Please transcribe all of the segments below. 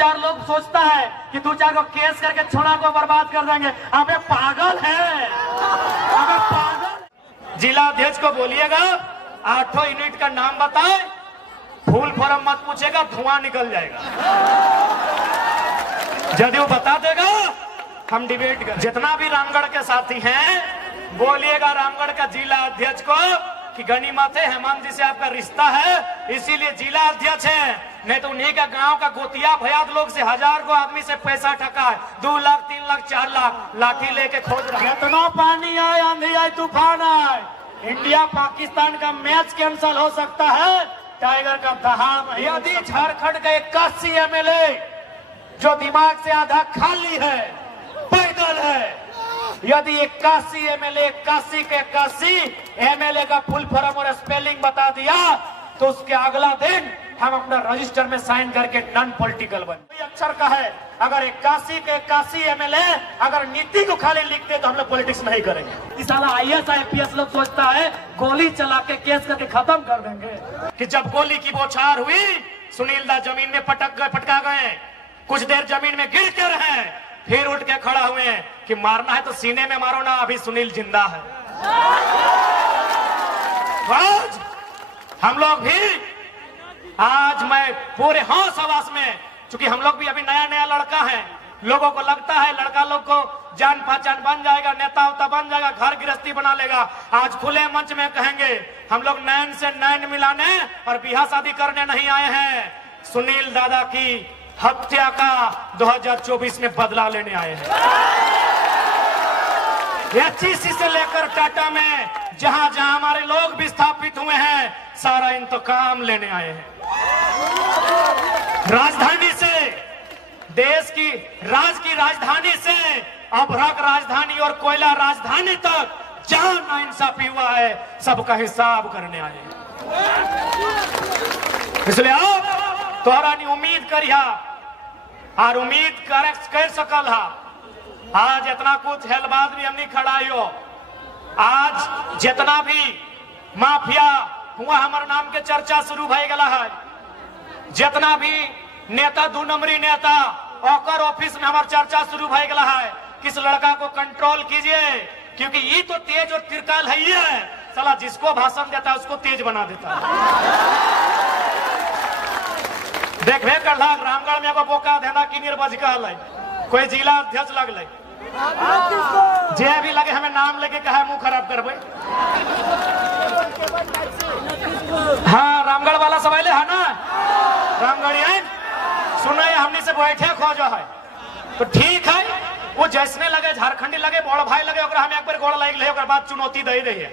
चार लोग सोचता है कि दो चार को केस करके छोड़ा को बर्बाद कर देंगे। अबे पागल है, अबे पागल। जिला अध्यक्ष को बोलिएगा 8 यूनिट का नाम बताए, फूल फॉर्म मत पूछेगा, धुआं निकल जाएगा। यदि वो बता देगा हम डिबेट करें। जितना भी रामगढ़ के साथी हैं बोलिएगा रामगढ़ का जिला अध्यक्ष को कि गनीमत है हेमंत जी से आपका रिश्ता है, इसीलिए जिला अध्यक्ष है, नहीं तो उन्हीं का गांव का गोतिया भयात लोग से 1000 को आदमी से पैसा ठका है, 2 लाख 3 लाख 4 लाख लाठी लेके खोज रहा है। इतना पानी आए, आंधी आए, तूफान आए, इंडिया पाकिस्तान का मैच कैंसिल हो सकता है। टाइगर का दहाड़। यदि झारखंड का 81 MLA जो दिमाग से आधा खाली है, पैदल है, यदि 81 MLA 81 के 81 MLA का फुल फॉर्म और स्पेलिंग बता दिया तो उसके अगला दिन हम अपना रजिस्टर में साइन करके नॉन पॉलिटिकल बने। अक्षर का है, अगर 81 के 81 MLA अगर नीति को खाली लिखते तो हम लोग पॉलिटिक्स नहीं करेंगे। इस साला IAS IPS लोग सोचता है गोली चला के केस करके खत्म कर देंगे। कि जब गोली की बौछार हुई सुनील दा जमीन में पटका गए, कुछ देर जमीन में गिर के रहे, फिर उठ के खड़ा हुए कि मारना है तो सीने में मारो ना, अभी सुनील जिंदा है। आज हम लोग भी, आज मैं पूरे होश हवास में, चूंकि हम लोग भी अभी नया नया लड़का है, लोगों को लगता है लड़का लोग को जान पहचान बन जाएगा, नेता उता बन जाएगा, घर गृहस्थी बना लेगा। आज खुले मंच में कहेंगे हम लोग नैन से नैन मिलाने और बियाह शादी करने नहीं आए हैं, सुनील दादा की हत्या का 2024 में बदला लेने आए हैं। HEC से लेकर टाटा में जहां जहां हमारे लोग विस्थापित हुए हैं, सारा इंतकाम लेने आए हैं। राजधानी से, देश की राजधानी से अभ्रक राजधानी और कोयला राजधानी तक जहां नाइंसाफी हुआ है, सबका हिसाब करने आए हैं। इसलिए आप तोहरा नहीं उम्मीद करिया और उम्मीद कर सकल हा। आज इतना कुछ हेलबाज भी हमने खड़ाइयो, आज जितना भी माफिया हुआ हमारे नाम के चर्चा शुरू भय गला है, जितना भी नेता 2 नंबरी नेता ओकर ऑफिस में हमारे चर्चा शुरू भय गला है, किस लड़का को कंट्रोल कीजिए, क्योंकि ये तो तेज और तिरकाल है, ये साला जिसको भाषण देता है उसको तेज बना देता है। देखबे कर रामगढ़ में एगो बोका धंधा की निर्बज कहल, कोई जिला अध्यक्ष लगल, जे भी लगे हमें नाम लेके कहा मुंह खराब करबे। हाँ, रामगढ़ वाला सब आए है ना, रामगढ़ सुना हमने से बैठे खोज है तो ठीक है, वो जैसने लगे झारखंडी लगे बड़ भाई लगे हम एक बार गोड़ लग बाद चुनौती दे रही है।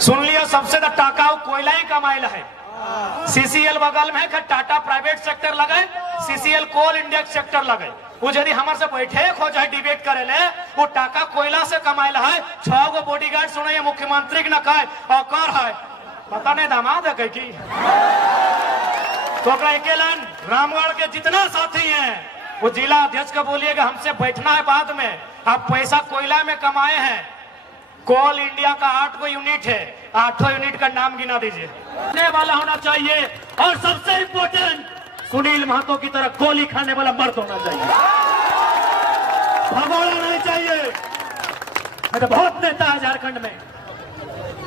सुन लियो सबसे टाका कोयला ही कमाइल है। CCL बगल में है, टाटा प्राइवेट सेक्टर लगे, CCL कोल इंडिया सेक्टर लगे। वो यदि हमारे से बैठे खोज है डिबेट करे ले, वो टाका कोयला से कमाइल है। 6 गो बॉडीगार्ड सुने मुख्यमंत्री के न कहे और है पता नहीं दामाद है कहीं की। तो अकेलन रामगढ़ के जितना साथी हैं वो जिला अध्यक्ष को बोलिएगा हमसे बैठना है बाद में। आप पैसा कोयला में कमाए हैं, कोल इंडिया का 8 गो यूनिट है, 8 यूनिट का नाम गिना दीजिए। वाला होना चाहिए और सबसे इम्पोर्टेंट सुनील महतो की तरह गोली खाने वाला मर्द होना चाहिए, भगोड़ा नहीं चाहिए। तो बहुत नेता है झारखंड में,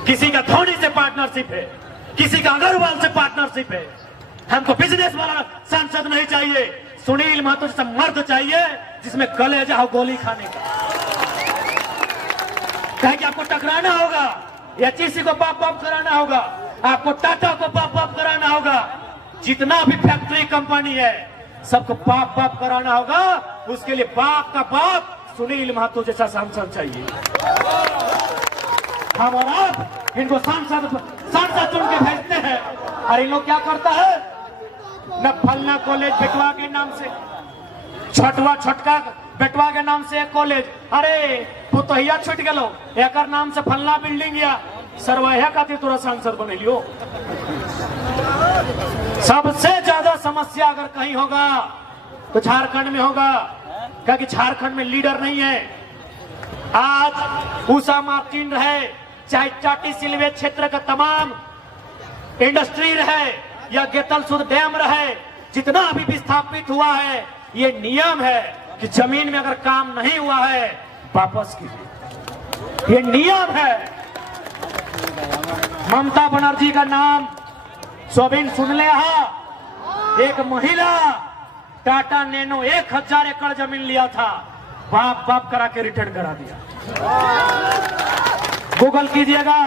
किसी का धोनी से पार्टनरशिप है, किसी का अग्रवाल से पार्टनरशिप है। हमको बिजनेस वाला सांसद नहीं चाहिए, सुनील महतो जैसा मर्द चाहिए जिसमें कलेजा हो गोली खाने का। कहे कि आपको टकराना होगा, HEC को बाप बाप कराना होगा, आपको टाटा को बाप बाप कराना होगा, जितना भी फैक्ट्री कंपनी है सबको बाप बाप कराना होगा। उसके लिए बाप का बाप सुनील महतो जैसा सांसद चाहिए। हम और आप इनको सांसद चुन के भेजते हैं और इन लोग क्या करता है, न फलना कॉलेज बेटवा के नाम से, छोटका बेटवा के नाम से एक कॉलेज, अरे पुतहिया छूट गलो एक नाम से फलना बिल्डिंग या सरवैया खातिर तोरा सांसद बने लियो। सबसे ज्यादा समस्या अगर कहीं होगा तो झारखंड में होगा, क्योंकि झारखंड में लीडर नहीं है। आज उषा मार्टिन रहे, चाहे चाटी सिलवे क्षेत्र का तमाम इंडस्ट्री रहे या गेतल सुध डैम रहे जितना अभी विस्थापित हुआ है, ये नियम है कि जमीन में अगर काम नहीं हुआ है वापस कीजिए, ये नियम है। ममता बनर्जी का नाम सोबिन सुन ले। एक महिला टाटा नैनो 1000 एकड़ जमीन लिया था, बाप बाप करा के रिटर्न करा दिया। गूगल कीजिएगा,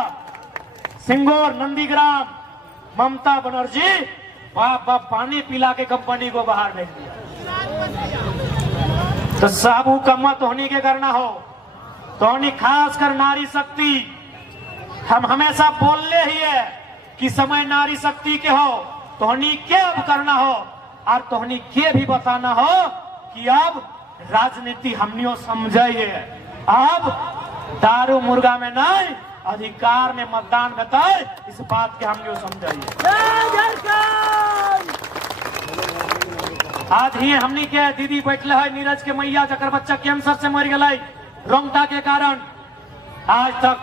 सिंगोर नंदीग्राम, ममता बनर्जी बाप बाप पानी पिला के कंपनी को बाहर भेज दिया। तो साबू कम्मत होनी के करना हो तो होनी, खास कर नारी शक्ति। हम हमेशा बोलने ही है कि समय नारी शक्ति के हो, तोहनी के अब करना हो और तोहनी के भी बताना हो कि अब राजनीति हमनियों समझिए, अब दारू मुर्गा में नहीं, अधिकार में मतदान बताए, इस बात के हमनियों समझिए। आज ही हमनी के दीदी बैठले है नीरज के मैया, जकर बच्चा कैंसर से मर गए रोंगटा के कारण। आज तक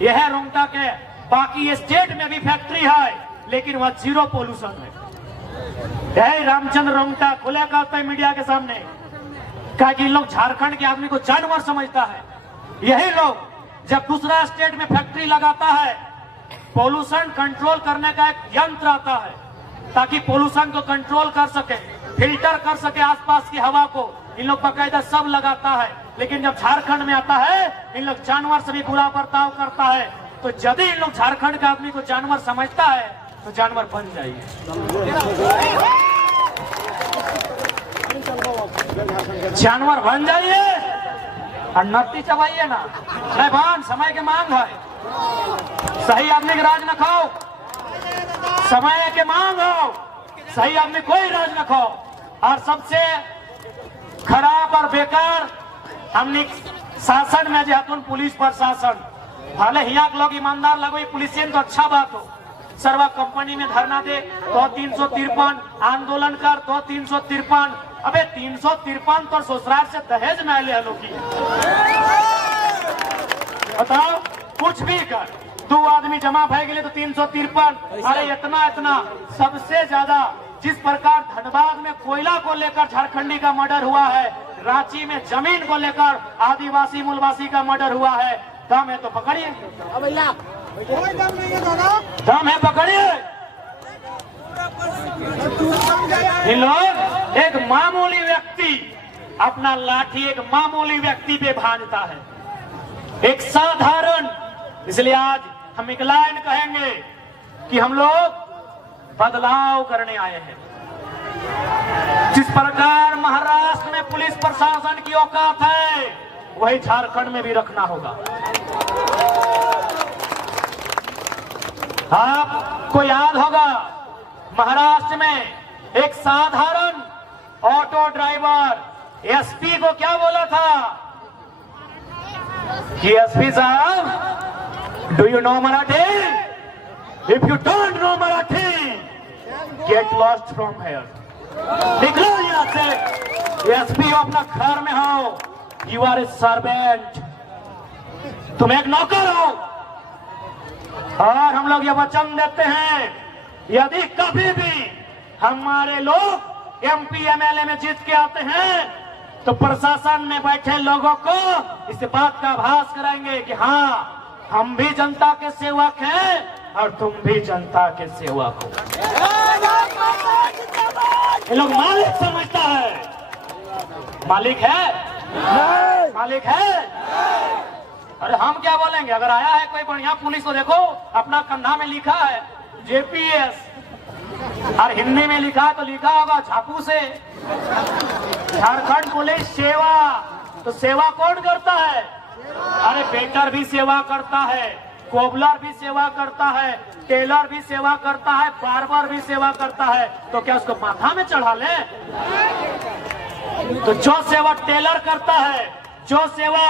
यह रोंगटा के बाकी स्टेट में भी फैक्ट्री है, लेकिन वह 0 पोल्यूशन है। रामचंद्र रोंगटा खुले कहते हैं मीडिया के सामने, कहा कि लोग झारखंड के आदमी को जानवर समझता है। यही लोग जब दूसरा स्टेट में फैक्ट्री लगाता है, पोल्यूशन कंट्रोल करने का एक यंत्र आता है ताकि पोल्यूशन को कंट्रोल कर सके, फिल्टर कर सके आसपास की हवा को, इन लोग बाकायदा सब लगाता है। लेकिन जब झारखंड में आता है, इन लोग जानवर से भी बुरा बर्ताव करता है। तो यदि इन लोग झारखंड के आदमी को जानवर समझता है तो जानवर बन जाइए। जानवर बन जाइए और नर्ती चबाइए ना। नहीं भान, समय के मांग है, सही आदमी के राज न खाओ, समय के मांग हो, सही आदमी कोई राज न खाओ। और सबसे खराब और बेकार हमने शासन में जो पुलिस प्रशासन, भले यहाँ लोग ईमानदार लगो, पुलिसियन तो अच्छा बात हो, सर्वा कंपनी में धरना दे तो 353, आंदोलन कर तो 353। अबे 353 तो ससुराल से दहेज में ले लो की, बताओ कुछ भी कर, 2 आदमी जमा भय गए तो 353। अरे इतना सबसे ज्यादा जिस प्रकार धनबाद में कोयला को लेकर झारखंडी का मर्डर हुआ है, रांची में जमीन को लेकर आदिवासी मूलवासी का मर्डर हुआ है, दम है तो पकड़िए, दम है पकड़िए। इन लोग एक मामूली व्यक्ति अपना लाठी एक मामूली व्यक्ति पे भांजता है, एक साधारण। इसलिए आज हम एक लाइन कहेंगे कि हम लोग बदलाव करने आए हैं। जिस प्रकार महाराष्ट्र में पुलिस प्रशासन की औकात है, वही झारखंड में भी रखना होगा। आपको याद होगा महाराष्ट्र में एक साधारण ऑटो ड्राइवर एसपी को क्या बोला था कि एसपी साहब, do you know Marathi? If you don't know Marathi, get lost from here. निकलो यहाँ से। एसपी अपना घर में हो, यू आर ए सर्वेंट, तुम एक नौकर हो। और हम लोग ये वचन देते हैं, यदि कभी भी हमारे लोग एमपी एमएलए में जीत के आते हैं तो प्रशासन में बैठे लोगों को इस बात का आभास कराएंगे कि हाँ, हम भी जनता के सेवक हैं और तुम भी जनता के सेवक हो। ये लोग मालिक समझता है, मालिक है, मालिक है। अरे हम क्या बोलेंगे? अगर आया है कोई बढ़िया पुलिस को देखो, अपना कंधा में लिखा है जेपीएस और हिंदी में लिखा है तो लिखा होगा झापू से झारखंड पुलिस सेवा। तो सेवा कौन करता है? अरे वेटर भी सेवा करता है, कोबलर भी सेवा करता है, टेलर भी सेवा करता है, बार्बर भी सेवा करता है। तो क्या उसको माथा में चढ़ा ले? तो जो सेवा टेलर करता है, जो सेवा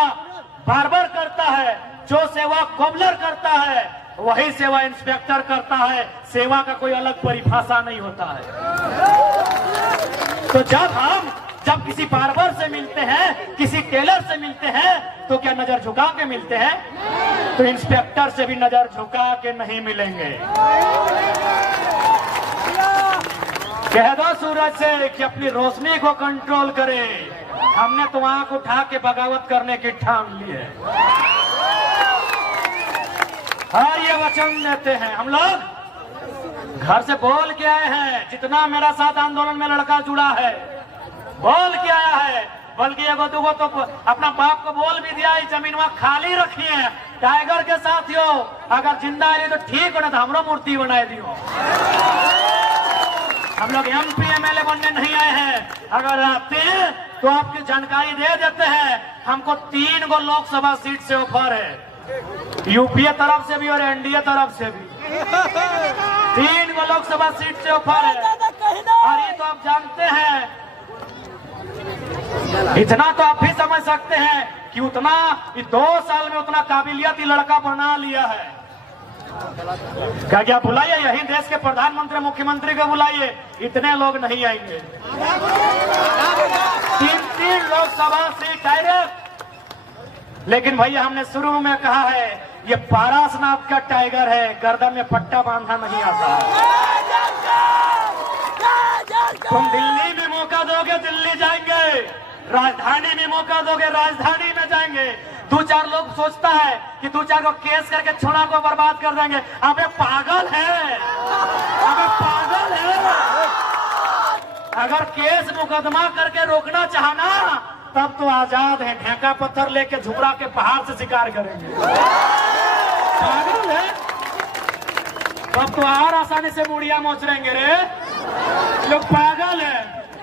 बार्बर करता है, जो सेवा कोबलर करता है, वही सेवा इंस्पेक्टर करता है। सेवा का कोई अलग परिभाषा नहीं होता है। तो जब किसी बार्बर से मिलते हैं, किसी टेलर से मिलते हैं, तो क्या नजर झुका के मिलते हैं? तो इंस्पेक्टर से भी नजर झुका के नहीं मिलेंगे। कह दो सूरज से कि अपनी रोशनी को कंट्रोल करे, हमने तो आंख उठा के बगावत करने की ठान ली है। और ये वचन देते हैं हम लोग, घर से बोल के आए हैं, जितना मेरा साथ आंदोलन में लड़का जुड़ा है बोल के आया है, बल्कि एगो दुगो तो अपना बाप को बोल भी दिया, जमीन वहां खाली रखी है टाइगर के साथियों, अगर जिंदा है तो ठीक हो, ना तो हमरो मूर्ति बनाए दियो। हम लोग MP MLA बनने नहीं आए हैं, अगर आते हैं तो आपकी जानकारी दे देते हैं, हमको 3 गो लोकसभा सीट से ऑफर है, यूपीए तरफ से भी और NDA तरफ से भी 3 गो लोकसभा सीट से ऑफर है। और ये तो आप जानते हैं, इतना तो आप भी समझ सकते हैं कि उतना 2 साल में उतना काबिलियती लड़का बना लिया है। क्या बुलाइए, यही देश के प्रधानमंत्री मुख्यमंत्री को बुलाइए, इतने लोग नहीं आएंगे। 3 लोकसभा सीट डायरेक्ट। लेकिन भैया हमने शुरू में कहा है, ये पारसनाथ का टाइगर है, गर्दन में पट्टा बांधना नहीं आता। तुम दिल्ली में मौका दोगे दिल्ली जाएंगे, राजधानी में मौका दोगे राजधानी में जाएंगे। 2-4 लोग सोचता है कि 2-4 को केस करके छोड़ा को बर्बाद कर देंगे। अबे पागल है, अबे पागल है। अगर केस मुकदमा करके रोकना चाहना तब तो आजाद है, ढेंका पत्थर लेके झुमरा के पहाड़ से शिकार करेंगे। पागल है, तब तो और आसानी से मुड़िया मोचरेंगे रे। लोग पागल है।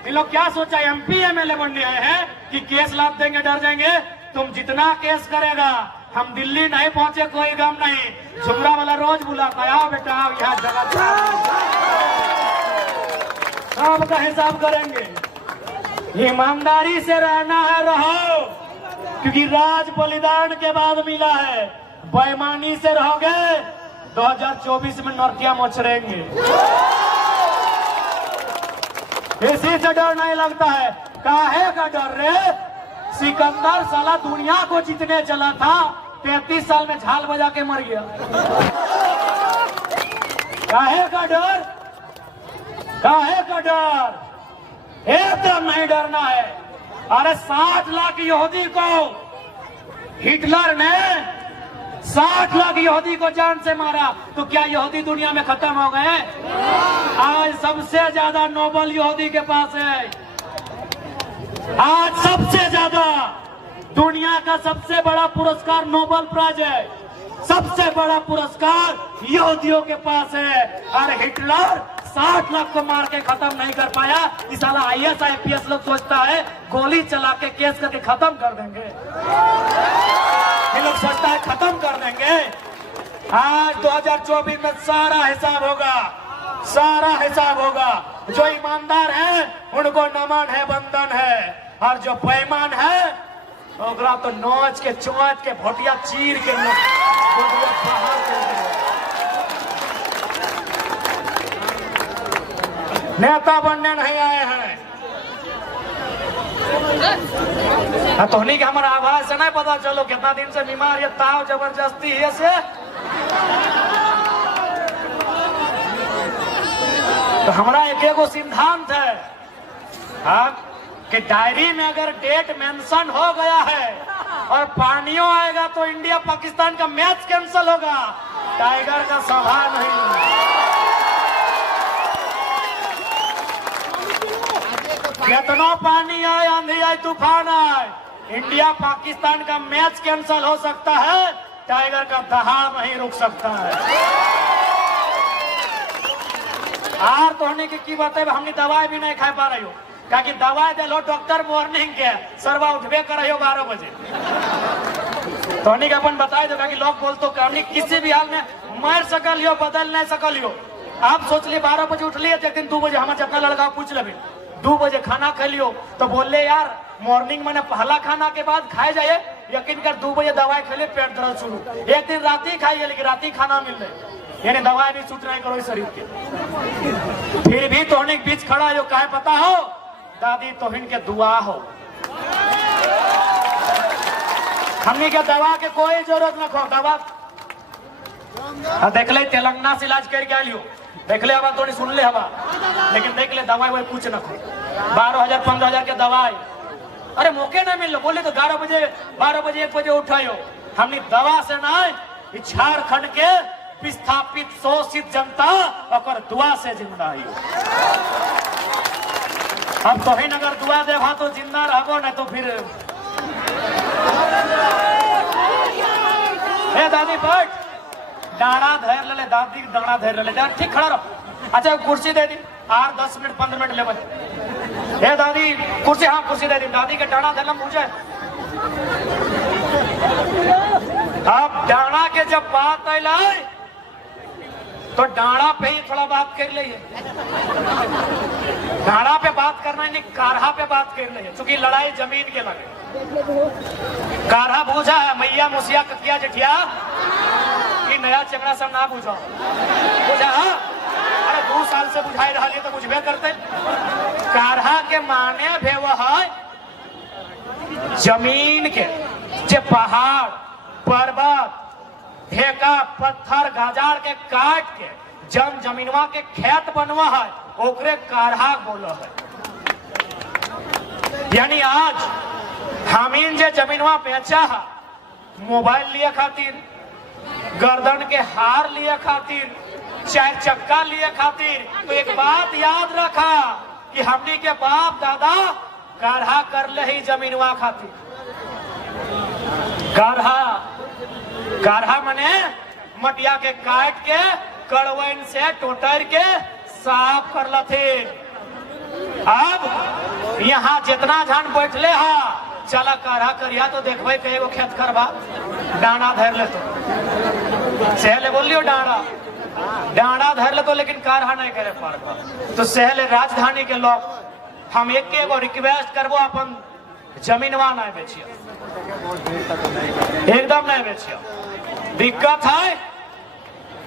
ये लोग क्या सोचा, MP MLA बनने आए हैं कि केस लाद देंगे डर जाएंगे। तुम जितना केस करेगा, हम दिल्ली नहीं पहुंचे कोई गम नहीं। झुमरा वाला रोज बुलाता है, आओ बेटा आओ, यहाँ जगह सबका हिसाब करेंगे। ईमानदारी से रहना है रहो, क्योंकि राज बलिदान के बाद मिला है। बेईमानी से रहोगे 2024 में नौटिया मोचरेंगे। इसी से डर नहीं लगता है। काहे का डर रे? सिकंदर साला दुनिया को जीतने चला था, 33 साल में झाल बजा के मर गया। काहे का डर? काहे का डर? एकदम नहीं डरना है। अरे 60 लाख यहूदी को हिटलर ने 60 लाख यहूदी को जान से मारा, तो क्या यहूदी दुनिया में खत्म हो गए? आज सबसे ज्यादा नोबल यहूदी के पास है। आज सबसे ज्यादा दुनिया का सबसे बड़ा पुरस्कार नोबल प्राइज है, सबसे बड़ा पुरस्कार यहूदियों के पास है। और हिटलर 60 लाख को मार के खत्म नहीं कर पाया। इस साला IAS IPS लोग सोचता है गोली चला के केस करके खत्म कर देंगे। ये लोग सोचता है खत्म कर देंगे। आज 2024 में सारा हिसाब होगा, सारा हिसाब होगा। जो ईमानदार है उनको नमन है, बंधन है, और जो बेईमान है ओकरा तो नोच के चोच के भोटिया चीर के बाहर कर दे। नेता बनने नहीं आए हैं। तो नहीं कि हमारा आवाज से नहीं पता चलो कितना दिन से बीमार, ये ताव जबरदस्ती है से। तो हमारा एक सिद्धांत है कि डायरी में अगर डेट मेंशन हो गया है और पानियों आएगा तो इंडिया पाकिस्तान का मैच कैंसिल होगा, टाइगर का सभा नहीं। कितना पानी आए, आंधी आए, तूफान आए, इंडिया पाकिस्तान का मैच कैंसिल हो सकता है, टाइगर का दहाड़ नहीं रुक सकता है। आर तो होने की बात है, हमने दवाई भी नहीं खा पा रही हो, क्योंकि दवाई दे लो डॉक्टर मॉर्निंग के सरवा उठबे कर रही हो 12 बजे। तो हमने अपन बताए दो कि लोग बोल तो हमने किसी भी हाल में मार सकल हो, बदल नहीं सकल हो। आप सोच लिए 12 बजे उठ लिए, एक दिन 2 बजे हमारे अपना लड़का पूछ ले 2 बजे खाना खा लियो, तो बोल ले यार मॉर्निंग मैंने पहला खाना के बाद खाए जाए, यकीन कर 2 बजे दवाई खा लिए, पेट दर्द शुरू। एक दिन राती खाइए, लेकिन राती खाना मिल रहे, यानी दवाई नहीं सूट नहीं करो शरीर के। फिर भी तोहने के बीच खड़ा हो, काहे पता हो? दादी तोहिन के दुआ हो। हमने क्या दवा के कोई जरूरत न खो। दवा देख ले, तेलंगाना से इलाज करके आ लियो, देख ले हवा थोड़ी सुन ले हवा, लेकिन देख ले दवाई वही कुछ न खो 12,000 15,000 के दवाई। अरे मौके ना मिल बोले तो 11 बजे 12 बजे 1 बजे उठायो। हमने दवा से ना झारखंड के विस्थापित शोषित जनता और दुआ से जिंदा है। अब तो ही अगर दुआ देवा तो जिंदा रहो, नहीं तो फिर दादी बैठ डाड़ा धैर ले दादी डाड़ा धैर ले ठीक खड़ा रहो। अच्छा कुर्सी दे दी 8 10 मिनट 15 मिनट ले दादी कुर्सी, हाँ कुर्सी दे दी दादी के डाड़ा धैर पूछे। अब डाड़ा के जब बात आई तो डाड़ा पे ही थोड़ा बात कर लीजिए। डाड़ा पे बात करना नहीं, कारहा पे बात कर लीजिए, क्योंकि लड़ाई जमीन के लगे। कारहा बूझा है मैया मुसिया कतिया जठिया कि नया चंगड़ा सब ना बूझो बुझा। अरे 2 साल से बुझाई रहा तो बुझबे करते। कारहा के माने भी वह जमीन के जे पहाड़ पर्वत ढेका पत्थर गाजार के काट के जमीनवा के खेत बनवा है, ओकरे कारहा बोलो है। यानी आज हमीन जे जमीनवा बेचा है मोबाइल लिए खातिर, गर्दन के हार लिए खातिर, 4 चक्का लिए खातिर, तो एक बात याद रखा कि हमनी के बाप दादा कारहा कर ले ही जमीनवा खातिर। कारहा मने मटिया के काट के कड़वैन से टोटर के साफ कर लथे। अब यहाँ जितना झन बैठले हा चला कारहा करिया तो देखबे के एगो खेत करबा डांडा धर ले तो सहले बोलियो डांडा धर ले तो, लेकिन कारहा नहीं करे पारबा। तो सहले राजधानी के लोग हम एक एगो रिक्वेस्ट करबो अपन जमीनवा नहीं बेचियो, एकदम नहीं बेचियो। दिक्कत है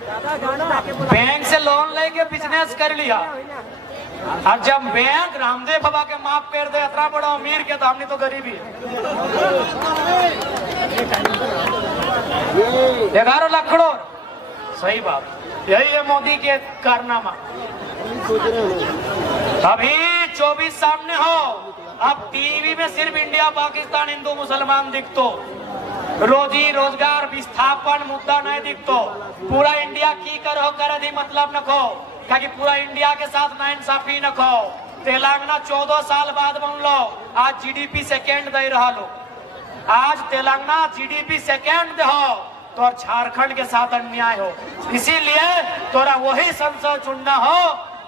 बैंक से लोन लेके बिजनेस कर लिया और जब बैंक रामदेव बाबा के माफ कर दे इतना बड़ा अमीर के, तो हमने तो गरीबी है। 11 लाख करोड़, सही बात, यही है मोदी के कारनामा। अभी 24 सामने हो, अब टीवी में सिर्फ इंडिया पाकिस्तान हिंदू मुसलमान दिखतो, रोजी रोजगार विस्थापन मुद्दा नहीं दिखतो। पूरा इंडिया की करो कर दी मतलब न खो, क्योंकि पूरा इंडिया के साथ नाइंसाफी न खो। तेलंगाना 14 साल बाद बनलो, आज जीडीपी सेकेंड दे रहा लो। आज तेलंगाना जीडीपी सेकेंड दे हो तो झारखंड के साथ अन्याय हो। इसीलिए तोरा वही संसद चुनना हो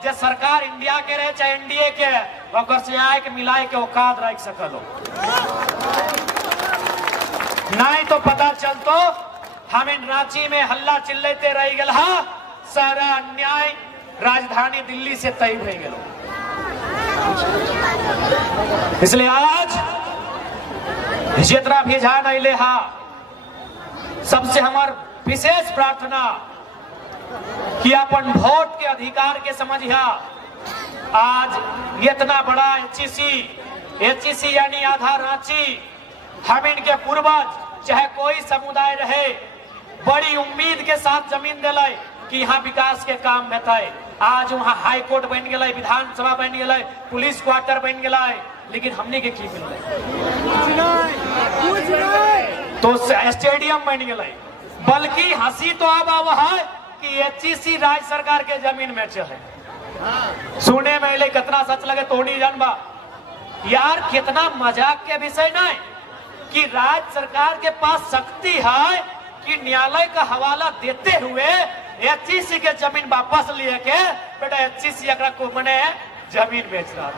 जो सरकार इंडिया के रहे चाहे एनडीए के, और से आए के मिलाए के औकात रख सकलो। नहीं तो पता चलतो हम इन रांची में हल्ला चिल्लाते रह गए, सारा अन्याय राजधानी दिल्ली से तय हो गए। इसलिए आज जितना भी जान अले हा, सबसे हमार विशेष प्रार्थना कि अपन वोट के अधिकार के समझिया। आज इतना बड़ा एचईसी यानी आधा रांची, हम इनके पूर्वज चाहे कोई समुदाय रहे बड़ी उम्मीद के साथ जमीन दिले कि यहाँ विकास के काम बताए। आज वहाँ हाई कोर्ट बन गए, विधानसभा बन गए, पुलिस क्वार्टर बन गए, लेकिन हमने के की मिल तो स्टेडियम बन गए। बल्कि हंसी तो अब आवा है कि एचईसी राज्य सरकार के जमीन में है। सुने में ले कितना सच लगे तो नहीं जानबा यार, कितना मजाक के विषय नहीं कि राज्य सरकार के पास शक्ति है कि न्यायालय का हवाला देते हुए एचईसी के जमीन वापस लिए के बेटा एचईसी अगर को मने जमीन बेच रहा हो।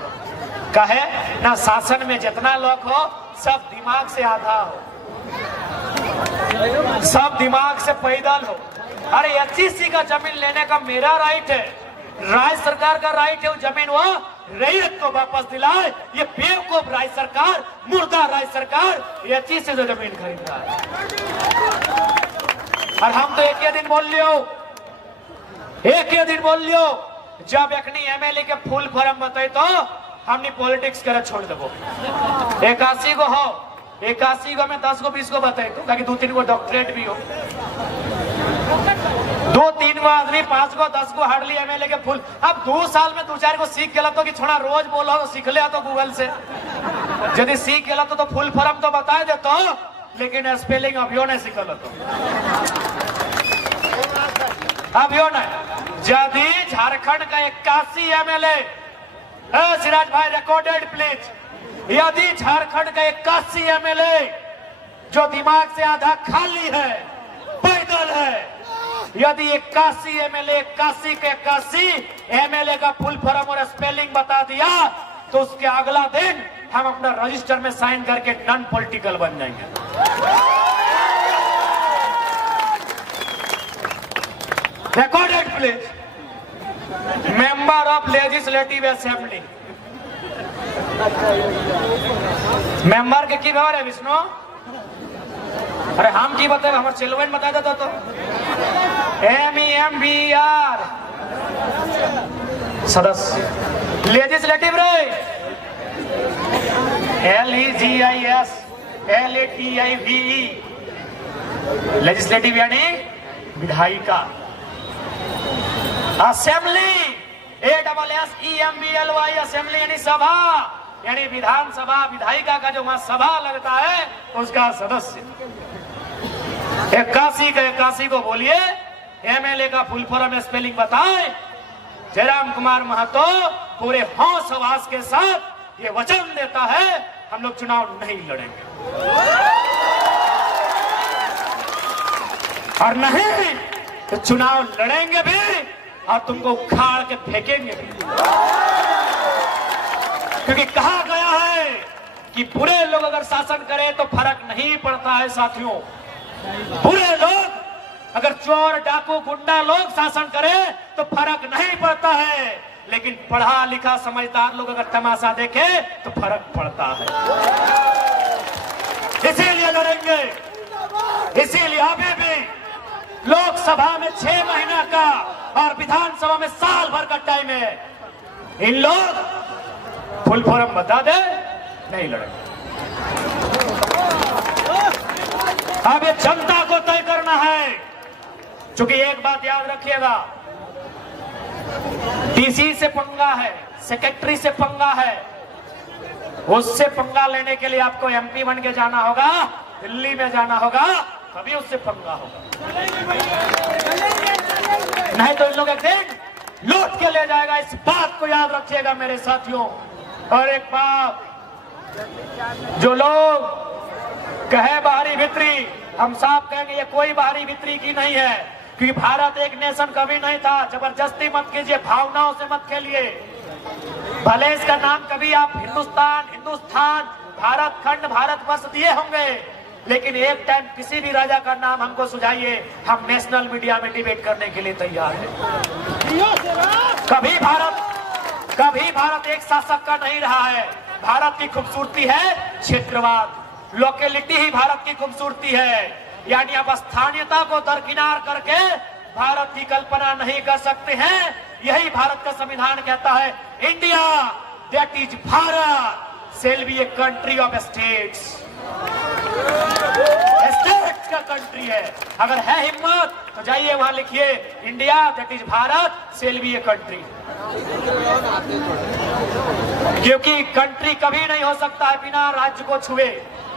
कहे ना शासन में जितना लोग हो सब दिमाग से आधा हो, सब दिमाग से पैदल हो। अरे एचईसी का जमीन लेने का मेरा राइट है, राज्य सरकार का राइट है। वो जमीन वो रैयत को वापस दिलाए। ये बेवकूफ राज्य सरकार, मुर्दा राज्य सरकार एचईसी से जो जमीन खरीद रहा है। और हम तो एक दिन बोल लियो जब एखनी एमएलए के फुल फॉर्म बताए तो हमने पॉलिटिक्स करे छोड़ देबो। 81 गो हो, 81 गो में 10 गो 20 गो बताए तो ताकि 2-3 गो डॉक्टरेट भी हो। 2-3 गो आदमी 5 गो 10 गो हार्डली एमएलए के फुल। अब 2 साल में 2-4 को सीख गया तो कि छोड़ा रोज बोलो तो सीख लिया तो गूगल से यदि सीख गया तो फुल फॉर्म तो बता दे तो, लेकिन स्पेलिंग अभियो नहीं सीखल तो अभियो नहीं। यदि झारखंड का 81 एमएलए, सिराज भाई रिकॉर्डेड प्लीज, यदि झारखंड का 81 एमएलए जो दिमाग से आधा खाली है, पैदल है, यदि 81 एमएलए 81 के 81 एमएलए का फुल फॉर्म और स्पेलिंग बता दिया तो उसके अगला दिन हम अपना रजिस्टर में साइन करके नॉन पॉलिटिकल बन जाएंगे। Recorded please, member of legislative assembly. Member के की व्यवहार है विष्णु? अरे हम की बताए, हमारे चिल्ड्रन बता देता तो MEMBR सदस्य लेजिस्लेटिव रे LEGIS LATIVE लेजिस्लेटिव यानी विधायिका। असेंबली ASSEMBLY असेंबली यानी सभा, यानी विधानसभा, विधायिका का जो वहां सभा लगता है उसका सदस्य। 81 के 81 को बोलिए, एमएलए का फुल फॉर्म स्पेलिंग बताए। जयराम कुमार महतो पूरे होश हवास के साथ ये वचन देता है हम लोग चुनाव नहीं लड़ेंगे और नहीं तो चुनाव लड़ेंगे भी और तुमको उखाड़ के फेंकेंगे भी। क्योंकि कहा गया है कि बुरे लोग अगर शासन करें तो फर्क नहीं पड़ता है साथियों। बुरे लोग अगर चोर डाकू गुंडा लोग शासन करें तो फर्क नहीं पड़ता है, लेकिन पढ़ा लिखा समझदार लोग अगर तमाशा देखे तो फर्क पड़ता है। इसीलिए लड़ेंगे, इसीलिए अभी भी लोकसभा में 6 महीना का और विधानसभा में साल भर का टाइम है। इन लोग फुल फॉर्म बता दे, नहीं लड़ेंगे। अब ये जनता को तय करना है। क्योंकि एक बात याद रखिएगा, डीसी से पंगा है, सेक्रेटरी से पंगा है, उससे पंगा लेने के लिए आपको MP बन के जाना होगा, दिल्ली में जाना होगा, तभी उससे पंगा होगा। नहीं तो इन लोग एक दिन लूट के ले जाएगा। इस बात को याद रखिएगा मेरे साथियों। और एक बात, जो लोग कहे बाहरी भीतरी, हम साफ कहेंगे ये कोई बाहरी भीतरी की नहीं है। क्योंकि भारत एक नेशन कभी नहीं था। जबरदस्ती मत कीजिए, भावनाओं से मत खेलिए। भले इसका नाम कभी आप हिंदुस्तान, भारत खंड, भारत वर्ष दिए होंगे, लेकिन एक टाइम किसी भी राजा का नाम हमको सुझाइए, हम नेशनल मीडिया में डिबेट करने के लिए तैयार हैं। कभी भारत एक शासक का नहीं रहा है। भारत की खूबसूरती है क्षेत्रवाद, लोकेलिटी ही भारत की खूबसूरती है। यानी आप स्थानीयता को दरकिनार करके भारत की कल्पना नहीं कर सकते हैं। यही भारत का संविधान कहता है, India that is Bharat shall be a country of states. States का कंट्री है। अगर है हिम्मत तो जाइए वहां लिखिए, India that is Bharat shall be a country. क्योंकि कंट्री कभी नहीं हो सकता है बिना राज्य को छुए।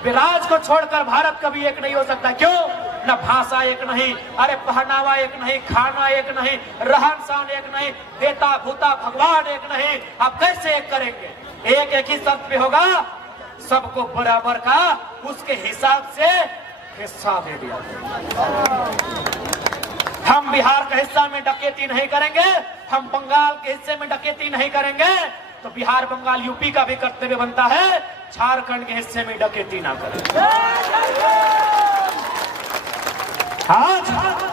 राज को छोड़कर भारत कभी एक नहीं हो सकता। क्यों? न भाषा एक नहीं, अरे पहनावा एक नहीं, खाना एक नहीं, रहन सहन एक नहीं, देता भूता भगवान एक नहीं। आप कैसे एक करेंगे? एक ही शर्त पे होगा, सबको बराबर का उसके हिसाब से हिस्सा दे दिया। हम बिहार के हिस्सा में डकैती नहीं करेंगे, हम बंगाल के हिस्से में डकैती नहीं करेंगे, तो बिहार बंगाल यूपी का भी कर्तव्य बनता है झारखंड के हिस्से में डकैती ना करें। आज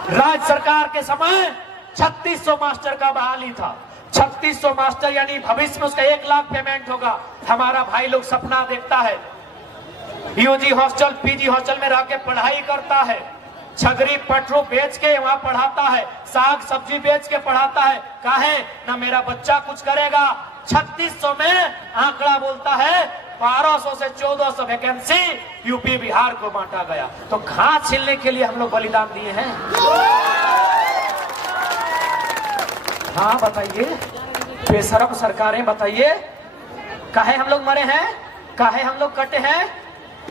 राज्य सरकार के समय 3600 मास्टर का बहाली था। 3600 मास्टर यानी भविष्य में उसका 1 लाख पेमेंट होगा। हमारा भाई लोग सपना देखता है, यूजी हॉस्टल पीजी हॉस्टल में रह के पढ़ाई करता है, छगरी पटरू बेच के वहां पढ़ाता है, साग सब्जी बेच के पढ़ाता है। काहे ना मेरा बच्चा कुछ करेगा। 3600 में आंकड़ा बोलता है 1200 से 1400 वैकेंसी यूपी बिहार को बांटा गया। तो घास छीलने के लिए हम लोग बलिदान दिए हैं। हाँ बताइए, बेशरम सरकारें बताइए, काहे हम लोग मरे हैं, काहे हम लोग कटे हैं,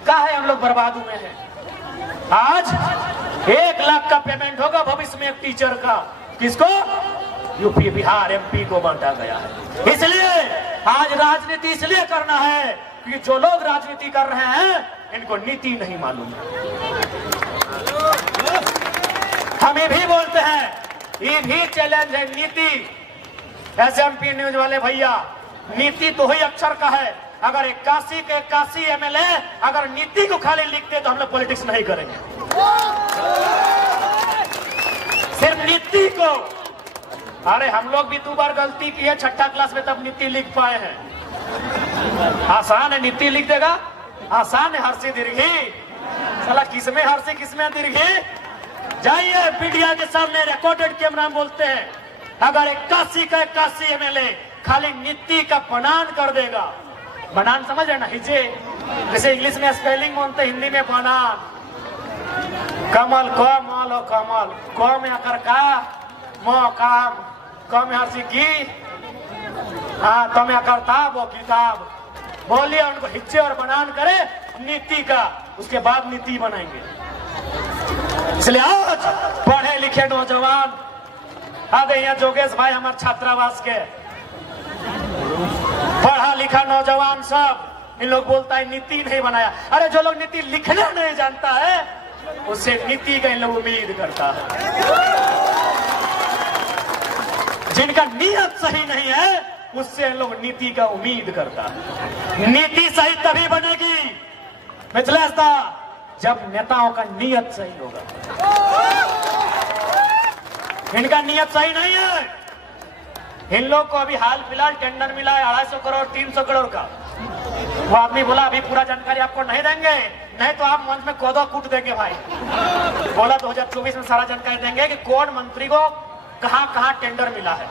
काहे हम लोग बर्बाद हुए हैं। आज 1 लाख का पेमेंट होगा भविष्य में एक टीचर का, किसको? यूपी बिहार एमपी को बांटा गया है। इसलिए आज राजनीति इसलिए करना है कि जो लोग राजनीति कर रहे हैं इनको नीति नहीं मालूम है। हम ये भी बोलते हैं, ये भी चैलेंज है नीति। एसएमपी न्यूज वाले भैया, नीति तो ही अक्षर का है। अगर 81 के 81 एमएलए अगर नीति को खाली लिखते तो हम लोग पॉलिटिक्स नहीं करेंगे। सिर्फ नीति को, अरे हम लोग भी 2 बार गलती की है 6ठा क्लास में, तब नीति लिख पाए हैं। आसान है नीति लिख देगा, आसान है हर्षी दीर्घी। साला किसमें हर्षी किसमें दीर्घी? जाइए मीडिया के सामने रिकॉर्डेड कैमरा में बोलते हैं, अगर 81 का 81 एमएलए खाली नीति का बनान कर देगा, बनान समझ रहे ना, हिजे जैसे इंग्लिश में स्पेलिंग बोलते हिंदी में बनान, कमल कमल और कमल क में आकर का म काम, क में हर्षी की, हाँ तो में आकर ताब वो किताब, बोलिए उनको हिज्जे और बनान करे नीति का, उसके बाद नीति बनाएंगे। इसलिए आज पढ़े लिखे नौजवान आ गए हैं, जोगेश भाई हमारे छात्रावास के पढ़ा लिखा नौजवान सब, इन लोग बोलता है नीति नहीं बनाया। अरे जो लोग नीति लिखना नहीं जानता है उससे नीति का इन लोग उम्मीद करता है। जिनका नियत सही नहीं है उससे इन लोग नीति का उम्मीद करता है। नीति सही तभी बनेगी मिथिलेश, जब नेताओं का नियत सही होगा। इनका नियत सही नहीं है। इन लोग को अभी हाल फिलहाल टेंडर मिला है 250 करोड़ 300 करोड़ का। वो आदमी बोला अभी पूरा जानकारी आपको नहीं देंगे, नहीं तो आप मंच में कोदो कूट देंगे भाई। बोला 2024 में सारा जानकारी देंगे कि कौन मंत्री को कहां कहां टेंडर मिला है।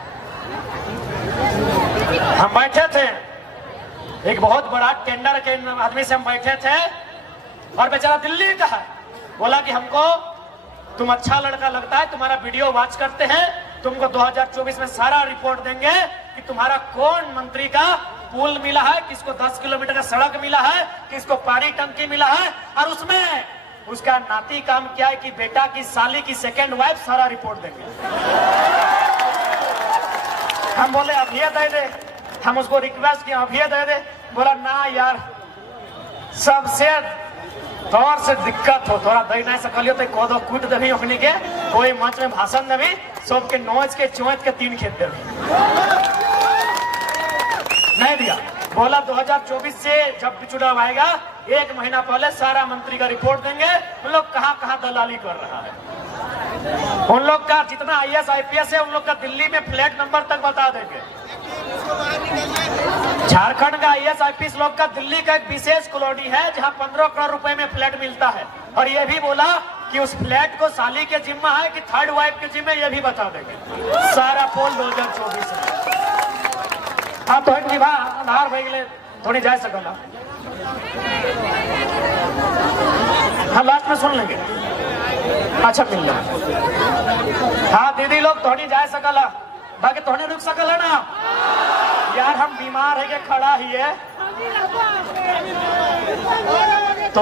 हम बैठे थे, एक बहुत बड़ा टेंडर के आदमी से हम बैठे थे और बेचारा दिल्ली का है। बोला कि हमको तुम अच्छा लड़का लगता है, तुम्हारा वीडियो वॉच करते हैं, तुमको 2024 में सारा रिपोर्ट देंगे कि तुम्हारा कौन मंत्री का पुल मिला है, किसको 10 किलोमीटर का सड़क मिला है, किसको पानी टंकी मिला है, और उसमें उसका नाती काम क्या है कि बेटा की साली की सेकेंड वाइफ, सारा रिपोर्ट देंगे। हम बोले अभी दे दे, हम उसको रिक्वेस्ट किया अभी दे दे। बोला ना यार, सबसे तौर से दिक्कत हो, थोड़ा दही नहीं सकलियो तो कोदो कूट देवी अपनी के, कोई मंच में भाषण देवी, सबके नोच के चोच के 3 खेत देवी। नहीं दिया। बोला 2024 से जब भी चुनाव आएगा 1 महीना पहले सारा मंत्री का रिपोर्ट देंगे, उन लोग कहां कहां दलाली कर रहा है। उन लोग का जितना IAS IPS है उन लोग का दिल्ली में फ्लैट नंबर तक बता देंगे। झारखंड का IAS IPS लोग का दिल्ली का एक विशेष कॉलोनी है जहां 15 करोड़ रुपए में फ्लैट मिलता है, और ये भी बोला कि उस फ्लैट को साली के जिम्मा है कि थर्ड वाइफ के जिम्मे, ये भी बता देंगे सारा पोल 2024 में। हाँ तो आधार भाई गए थोड़ी जा सकला, हाँ लास्ट में सुन लेंगे। अच्छा मिल रहा, हाँ दीदी लोग थोड़ी जा सकला, बाकी थोड़ी रुक सकला ना यार, हम बीमार है कि खड़ा ही है तो